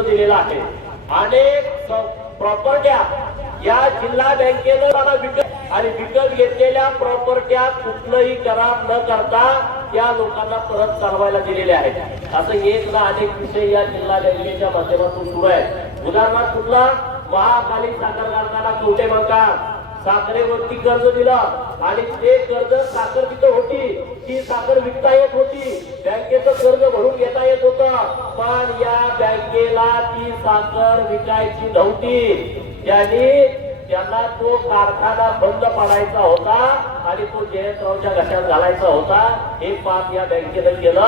दिलेला आहे. अनेक प्रॉपर्ट्या या जिल्हा बँकेनं मला विकत आणि विकत घेतलेल्या प्रॉपर्ट्या कुठलंही करार न करता या लोकांना परत चालवायला दिलेल्या आहेत. असं एक ना अनेक विषय या जिल्हा बँकेच्या माध्यमातून सुरू आहे उदाहरणार्थ कुठला महाकाली साखर कारखाना कवटे मंका साखरेवरती कर्ज दिलं आणि ते कर्ज साखर तिथं होती. ती साखर विकता येत होती. बँकेचं कर्ज भरून घेता येत होतं. पण या बँकेला ती साखर विकायची नव्हती. त्यांनी त्यांना तो कारखाना बंद पाडायचा होता आणि तो जयंतरावच्या घशात घालायचा होता. हे पाप या बँकेनं केलं.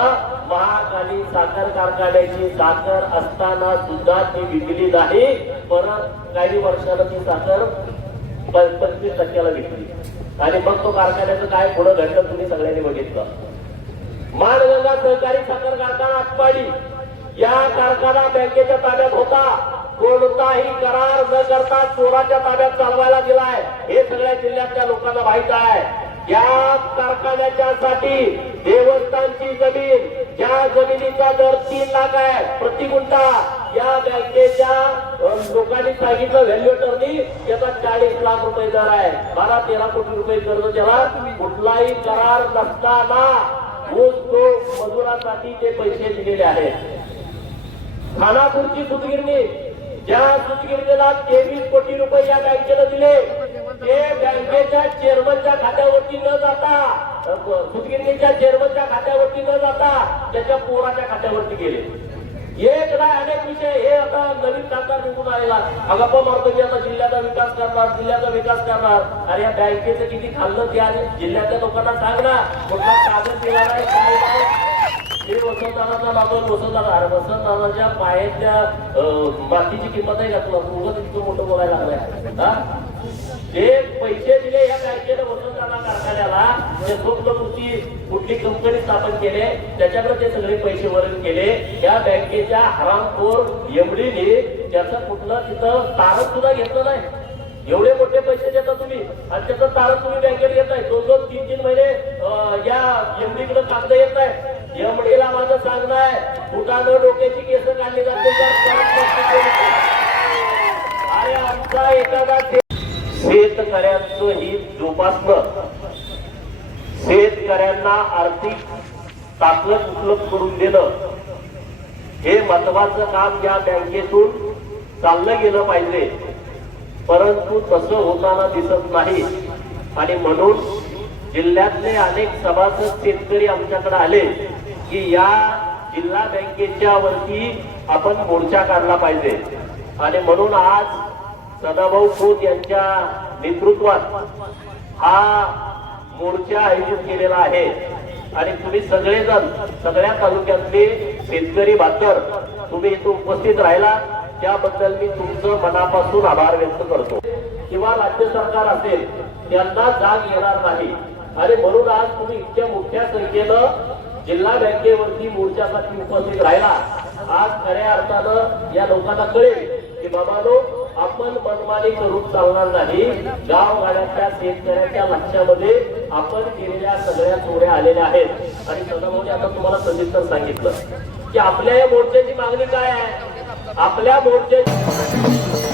महाकाली साखर कारखान्याची साखर असताना सुद्धा ती विकली नाही. परत काही वर्षाला ती साखर पंचवीस टक्क्याला विकली. आणि मग तो कारखान्याचं काय पुढं घडलं तुम्ही सगळ्यांनी बघितलं. मानगंगा सहकारी साखर कारखाना आटपाडी. या कारखाना बँकेच्या ताब्यात होता. कोणताही करार न करता चोराच्या ताब्यात चालवायला दिलाय हे सगळ्या जिल्ह्यातल्या लोकांना माहीत आहे. या कारखान्याच्या साठी देवस्थानची जमीन ज्या जमिनीचा दर तीन लाख आहे प्रति गुंठा. या बँकेच्या लोकांनी सांगितलं व्हॅल्युएटरनी त्याचा चाळीस लाख रुपये दर आहे. बारा तेरा कोटी रुपये कर्ज त्याला कुठलाही करार नसताना ऊस तो मजुरासाठी ते पैसे दिलेले आहेत. खानापूरची सुतगिरणी ज्या सुतगिरणीला तेवीस कोटी रुपये या बँकेला दिले ते बँकेच्या चेअरमनच्या खात्यावरती न जाता सुतगिरणीच्या चेअरमनच्या खात्यावरती न जाता त्याच्या पोराच्या खात्यावरती गेले. एक नाही अनेक विषय. हे आता नवीन खासदार निघून आलेला. अगप्पा मारतो की आता जिल्ह्याचा विकास करणार जिल्ह्याचा विकास करणार. अरे या बँकेचं किती खाल्लं ते आणि जिल्ह्याच्या लोकांना सांग ना. कुठला कागद दिला नाही ते नाही हे वसंतदादा बाबा वसंतदार अरे वसंतदाराच्या पायाच्या मातीची किंमत आहे का तुला? उगत इतकं मोठं बोलायला लागलाय. हा? ते पैसे दिले या बँकेने वसंतदादा कारखान्याला ते स्वप्नपूर्ती कुठली कंपनी स्थापन केले त्याच्याकडे ते सगळे पैसे वरण केले. या बँकेच्या हरामखोर एमडीने त्याचं कुठलं तिथं तारण सुद्धा घेतलं नाही. एवढे मोठे पैसे देता तुम्ही. आणि त्याचं तारण तुम्ही बँकेत घेताय. दोन दोन तीन तीन महिने या एमडीकडे कागद येत आहे एमडीला माझं सांगणं आहे फुटानं डोक्याची केस काढली जाते अरे आमचा एखादा शेतकऱ्यांचं हित जोपासणं. शेतकऱ्यांना आर्थिक ताकद उपलब्ध करून देणं. हे महत्वाचं काम या बँकेतून चाललं गेलं पाहिजे. परंतु तसं होताना दिसत नाही. आणि म्हणून जिल्ह्यातले अनेक सभासद शेतकरी आमच्याकडे आले. की या जिल्हा बँकेच्या वरती आपण मोर्चा काढला पाहिजे. आणि म्हणून आज सदाभाऊ खोत यांच्या नेतृत्वात हा मोर्चा आयोजित केलेला आहे. आणि तुम्ही सगळेजण सगळ्या तालुक्यातले शेतकरी बांधव तुम्ही इथे उपस्थित राहिला. त्याबद्दल मी तुमचं मनापासून आभार व्यक्त करतो. किंवा राज्य सरकार असेल त्यांना जाग येणार नाही. आणि म्हणून आज तुम्ही इतक्या मोठ्या संख्येनं जिल्हा बँकेवरती मोर्चासाठी उपस्थित राहिला. आज खऱ्या अर्थानं या लोकांना कळेल की बाबा बाबानो आपण मनमानी करून चालणार नाही. गावगाड्याच्या शेतकऱ्याच्या लक्षामध्ये आपण केलेल्या सगळ्या चोऱ्या आलेल्या आहेत. आणि सदाभाऊने आता तुम्हाला सविस्तर सांगितलं की आपल्या या मोर्चाची मागणी काय आहे? आपल्या मोर्चाची